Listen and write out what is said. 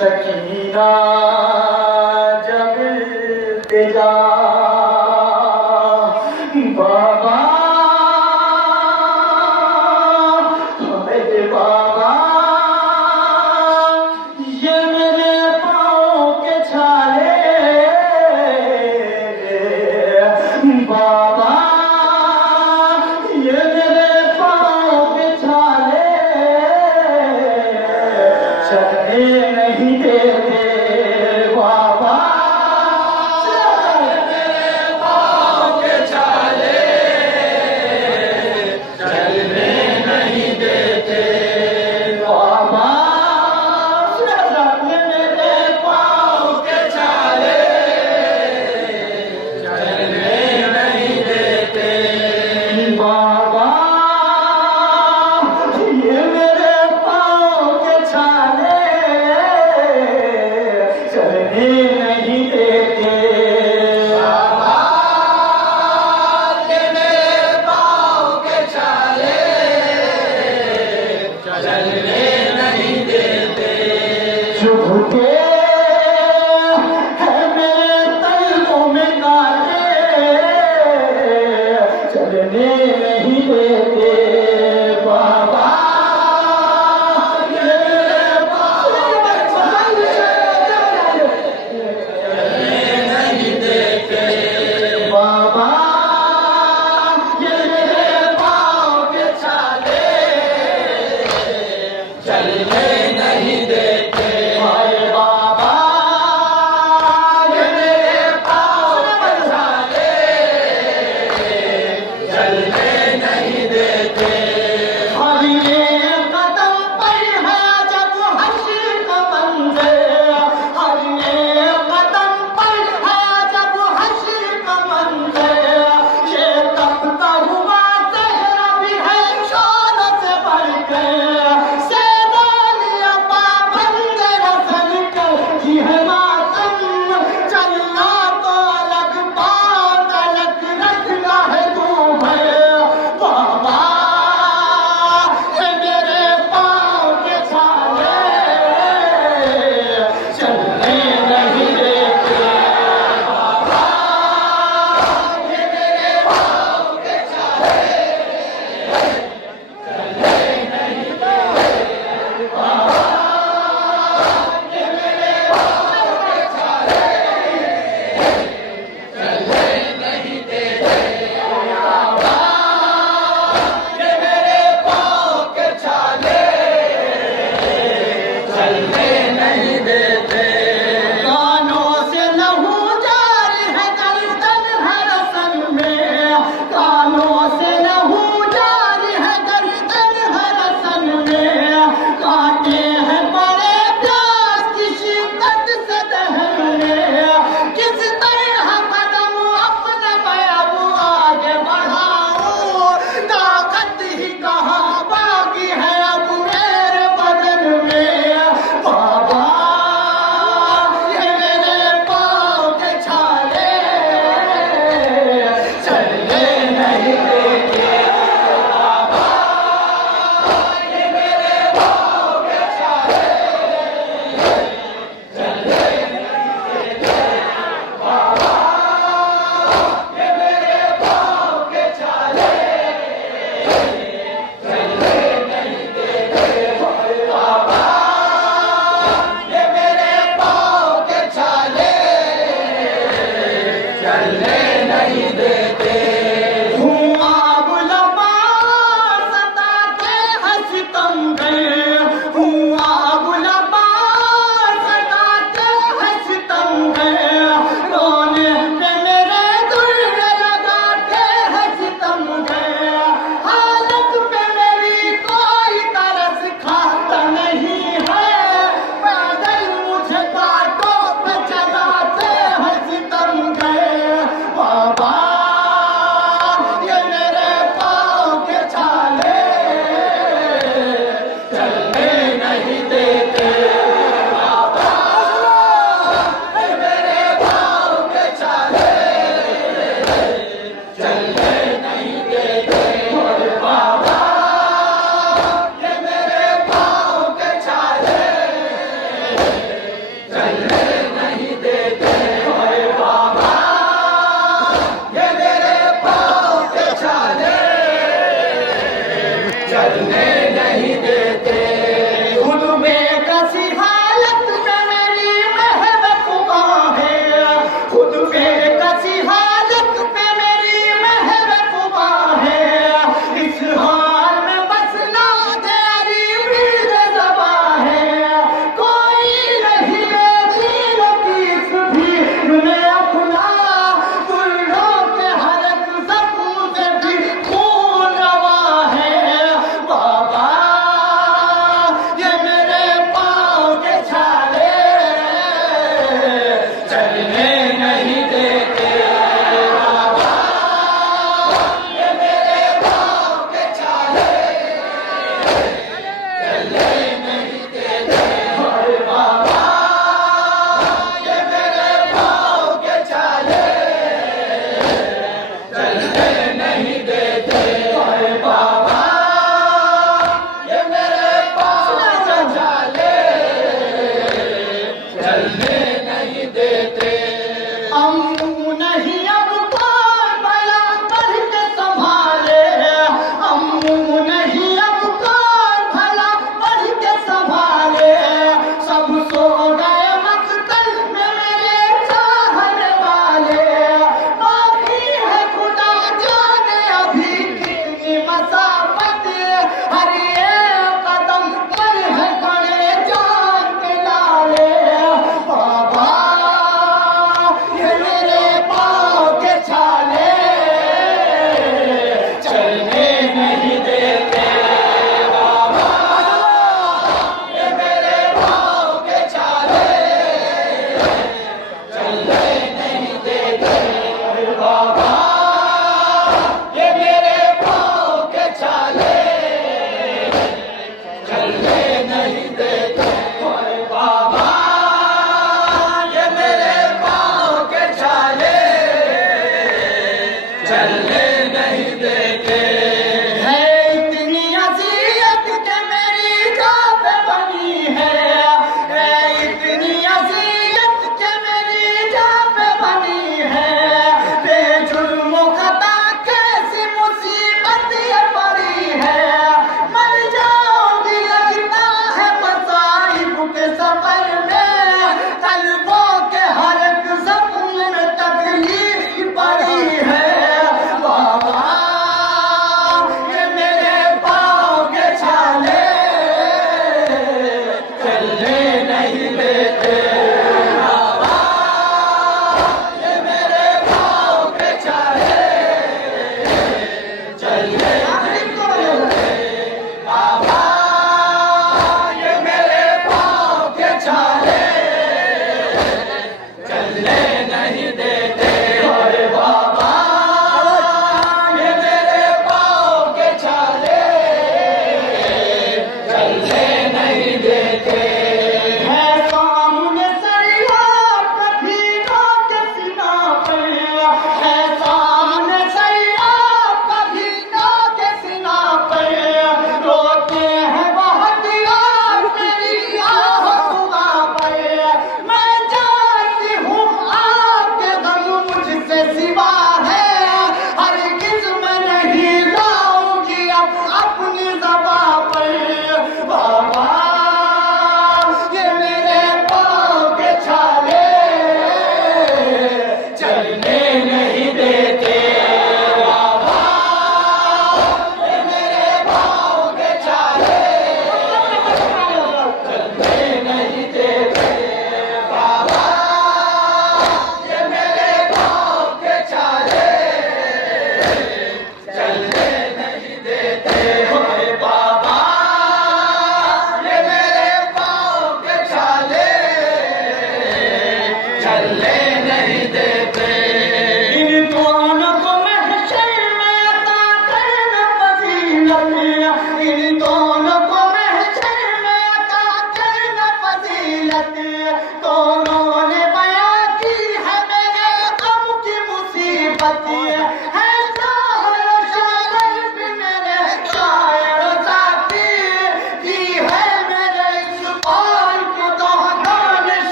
सकीना जब तेजा बाबा अरे बाबा ये मेरे पाँव के छाले बाबा ये मेरे पाँव के छाले चलने नहीं देते बाबा मेरे पाँव के छाले चलने नहीं देते बाबा मेरे पाँव के छाले चलने नहीं देते बाबा ये मेरे पाँव के छाले चलने नहीं देते बाबा ये मेरे पाँव के छाले चलने नहीं देते चुभते है मेरे तलवों में कांटे चलने नहीं देते बाबा ये मेरे पाँव के छाले नहीं देते बाबा ये मेरे पाँव के छाले चलने नहीं देते हाय बाबा ये मेरे पाँव के छाले चलने नहीं देते हर एक कदम पर है जब हश्र का मंज़र हर एक कदम पर है जब हश्र का मंज़र ये तपता हुआ चेहरा भी है शौरों से बढ़कर सैदानिया पाबंद रसन कर यह मातम चलना तो अलग बात अलग रखना है तुम्हें बाबा ये मेरे पाँव के छाले चलने नहीं देते बाबा ये मेरे पाँव के छाले चलने नहीं देते बाबा ये मेरे पाँव के छाले चलने नहीं देते बाबा ये मेरे पाँव के छाले चलने नहीं देते कानों से लहू जारी है गर्दन है रसन में कानों से लहू जारी है गर्दन है रसन में कांटे हैं बड़े प्यास की शिद्दत से दहने किस तरह कदम अपने मैं अब आगे बढ़ाऊं ताकत ही कहाँ बाकी है अब मेरे बदन में बाबा ये मेरे पाँव के छाले चलने नहीं देते बाबा ये मेरे पाँव के छाले चलने नहीं देते बाबा ये मेरे पाँव के छाले चलने नहीं देते बाबा ये मेरे पाँव के छाले चलने नहीं देते हुआ बुलबा सताते हैं सितमगर हुआ बुलबा सताते हैं सितमगर रोने पे मेरे दुर्ग लगाते हैं सितमगर हालत पे मेरी कोई तरस खाता नहीं है पैदल मुझे बाटों पे चलाते हैं सितमगर बाबा ये मेरे पाँव के छाले चलने नहीं देते